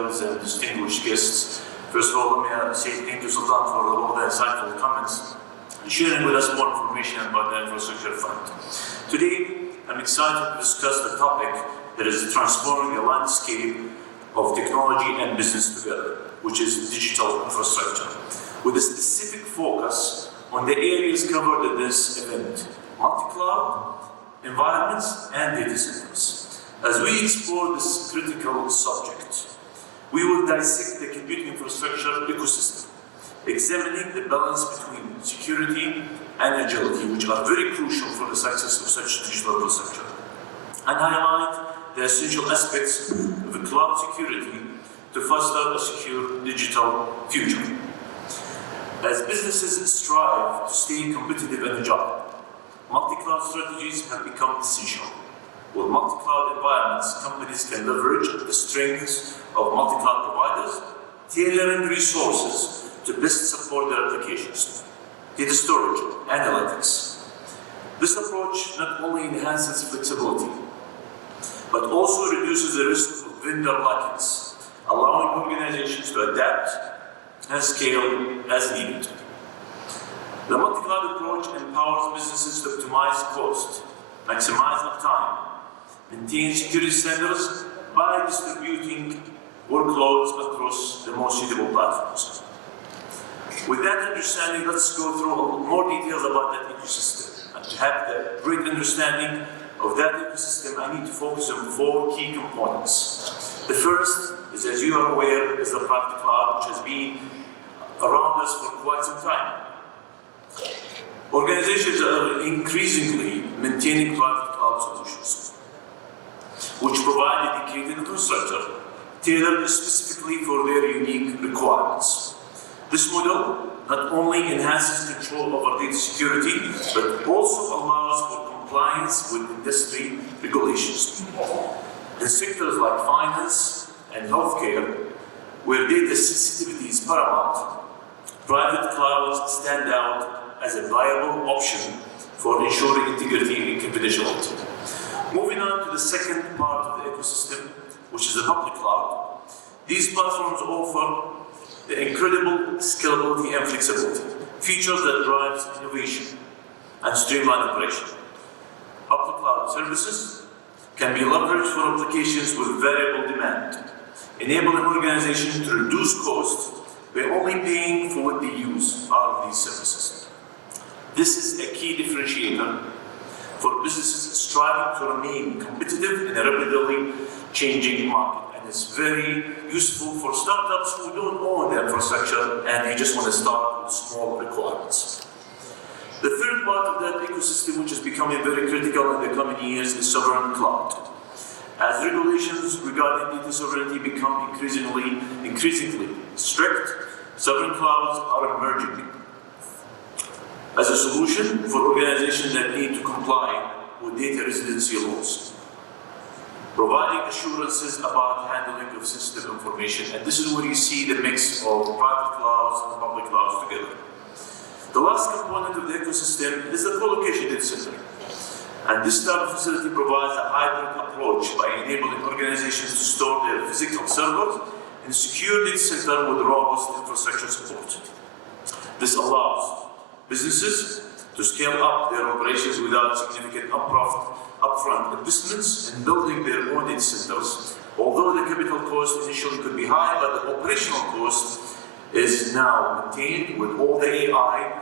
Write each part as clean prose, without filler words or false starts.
leaders and distinguished guests. First of all, let me say thank you, Sultan, for all the insightful comments and sharing with us more information about the infrastructure fund. Today, I'm excited to discuss the topic that is transforming the landscape of technology and business together, which is digital infrastructure, with a specific focus on the areas covered in this event: multi-cloud, environments, and data centers. As we explore this critical subject, we will dissect the computing infrastructure ecosystem, examining the balance between security and agility, which are very crucial for the success of such digital infrastructure, and highlight the essential aspects of the cloud security to foster a secure digital future. As businesses strive to stay competitive and agile, multi-cloud strategies have become essential. With multi-cloud environments, companies can leverage the strengths of multi-cloud providers, tailoring resources to best support their applications, data storage, analytics. This approach not only enhances flexibility, but also reduces the risk of vendor lock-ins, allowing organizations to adapt and scale as needed. The multi-cloud approach empowers businesses to optimize cost, maximize uptime, maintain security standards by distributing workloads across the most suitable platforms. With that understanding, let's go through more details about that ecosystem. And to have the great understanding of that ecosystem, I need to focus on 4 key components. The first is, as you are aware, is the private cloud, which has been around us for quite some time. Organizations are increasingly maintaining private cloud solutions, which provide dedicated infrastructure tailored specifically for their unique requirements. This model not only enhances control over data security, but also allows for compliance with industry regulations. In sectors like finance and healthcare, where data sensitivity is paramount, private clouds stand out as a viable option for ensuring integrity and confidentiality. Moving on to the second part of the ecosystem, which is the public cloud. These platforms offer the incredible scalability and flexibility, features that drives innovation and streamline operation. Public cloud services can be leveraged for applications with variable demand, enabling organizations to reduce costs by only paying for what they use out of these services. This is a key differentiator for businesses striving to remain competitive in a rapidly changing market, and it's very useful for startups who don't own the infrastructure and they just want to start with small requirements. The third part of that ecosystem, which is becoming very critical in the coming years, is sovereign cloud. As regulations regarding data sovereignty become increasingly strict, sovereign clouds are emerging as a solution for organizations that need to comply with data residency laws, providing assurances about handling of sensitive information. And this is where you see the mix of private clouds and public clouds together. The last component of the ecosystem is the co-location data center. And this type of facility provides a hybrid approach by enabling organizations to store their physical servers in a secure data center with robust infrastructure support. This allows businesses to scale up their operations without significant upfront investments in building their own data centers. Although the capital cost initially could be high, but the operational cost is now maintained with all the AI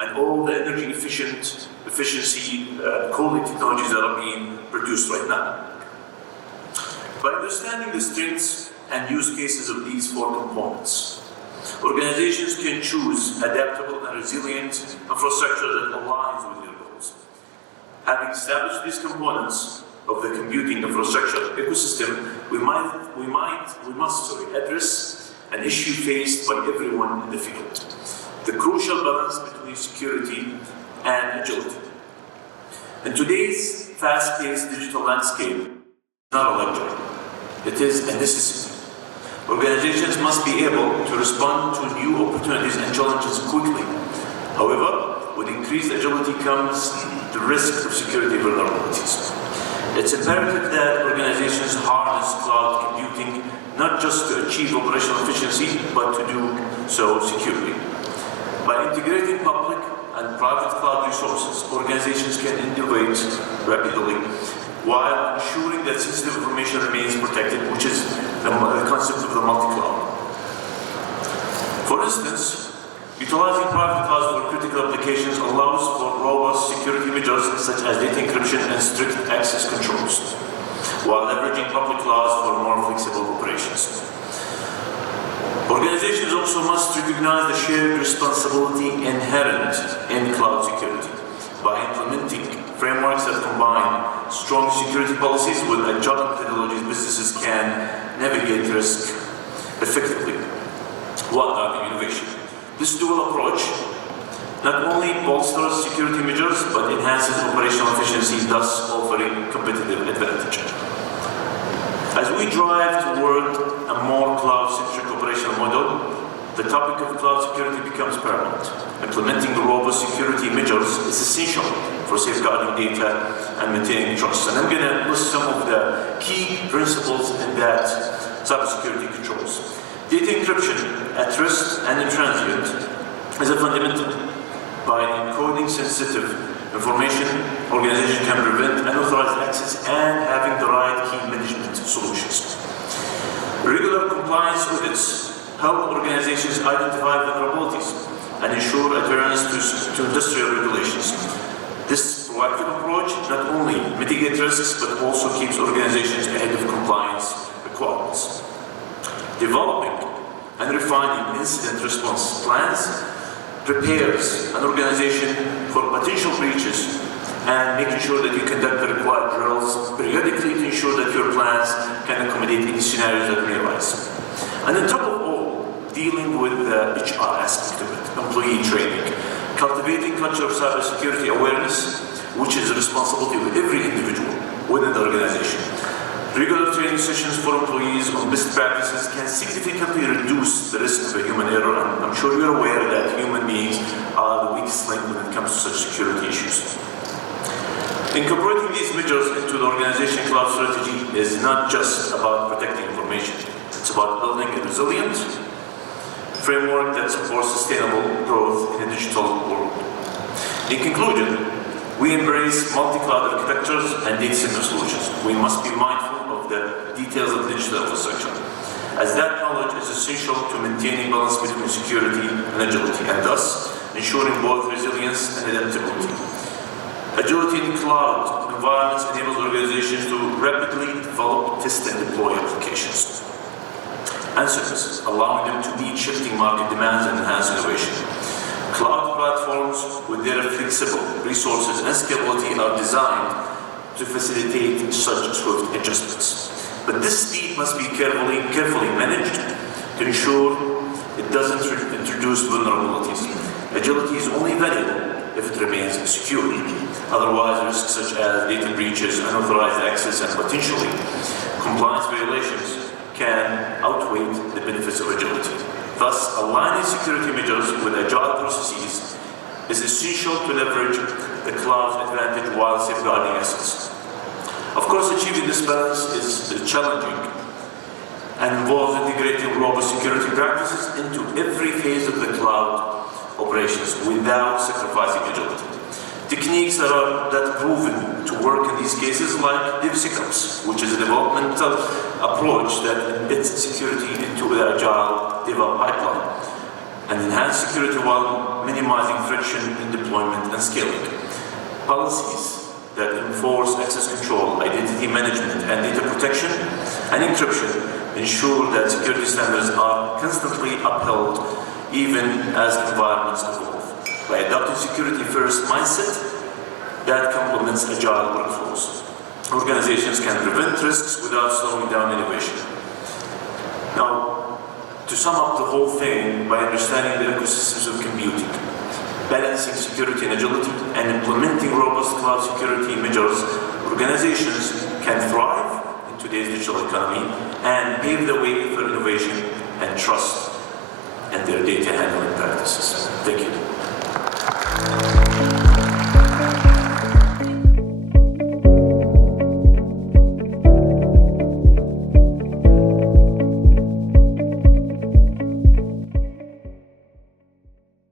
and all the energy efficiency cooling technologies that are being produced right now. By understanding the strengths and use cases of these 4 components, organizations can choose adaptable and resilient infrastructure that aligns with their goals. Having established these components of the computing infrastructure ecosystem, we must address an issue faced by everyone in the field: the crucial balance between security and agility. In today's fast-paced digital landscape, it's not a luxury, it is a necessity. Organizations must be able to respond to new opportunities and challenges quickly. However, with increased agility comes the risk of security vulnerabilities. It's imperative that organizations harness cloud computing not just to achieve operational efficiency, but to do so securely. By integrating public and private cloud resources, organizations can innovate rapidly while ensuring that sensitive information remains protected, which is the concept of the multi-cloud. For instance, utilizing private clouds for critical applications allows for robust security measures such as data encryption and strict access controls, while leveraging public clouds for more flexible operations. Organizations also must recognize the shared responsibility inherent in cloud security by implementing frameworks that combine strong security policies with agile methodologies. Businesses can navigate risk effectively while driving innovation. This dual approach not only bolsters security measures but enhances operational efficiency, thus offering competitive advantage. As we drive toward a more cloud-centric operational model, the topic of cloud security becomes paramount. Implementing robust security measures is essential for safeguarding data and maintaining trust. And I'm going to list some of the key principles in that cybersecurity controls. Data encryption at rest and in transient is a fundamental. By encoding sensitive information, organizations can prevent unauthorized access and having the right key management solutions. Regular compliance audits help organizations identify vulnerabilities and ensure adherence to industrial regulations. This proactive approach not only mitigates risks but also keeps organizations ahead of compliance requirements. Developing and refining incident response plans prepares an organization for potential breaches and making sure that you conduct the required drills periodically to ensure that your plans can accommodate any scenarios that may arise. And on top of all, dealing with the HR aspect of it, employee training, cultivating culture of cybersecurity awareness, which is a responsibility of every individual within the organization. Regular training sessions for employees on best practices can significantly reduce the risk of a human error, and I'm sure you're aware that human beings are the weakest link when it comes to such security issues. Incorporating these measures into the organization cloud strategy is not just about protecting information. It's about building a resilient framework that supports sustainable growth in a digital world. In conclusion, we embrace multi-cloud architectures and data center solutions. We must be mindful of the details of digital infrastructure, as that knowledge is essential to maintaining balance between security and agility, and thus ensuring both resilience and adaptability. Agility in cloud environments enables organizations to rapidly develop, test, and deploy applications and services, allowing them to meet shifting market demands and enhance innovation. Cloud platforms, with their flexible resources and scalability, are designed to facilitate such swift adjustments. But this speed must be carefully managed to ensure it doesn't introduce vulnerabilities. Agility is only valuable if it remains secure. Otherwise, risks such as data breaches, unauthorized access, and potentially compliance violations can outweigh the benefits of agility. Thus, aligning security measures with agile processes is essential to leverage the cloud's advantage while safeguarding assets. Of course, achieving this balance is challenging and involves integrating robust security practices into every phase of the cloud operations without sacrificing agility. Techniques that are proven to work in these cases, like DCCI, which is a developmental approach that embeds security into the agile DevOps pipeline and enhance security while minimizing friction in deployment and scaling. Policies that enforce access control, identity management, and data protection and encryption ensure that security standards are constantly upheld even as environments evolve. By adopting security-first mindset that complements agile workflows, organizations can prevent risks without slowing down innovation. Now, to sum up the whole thing, by understanding the ecosystems of computing, balancing security and agility, and implementing robust cloud security measures, organizations can thrive in today's digital economy and pave the way for innovation and trust in their data handling practices. Thank you.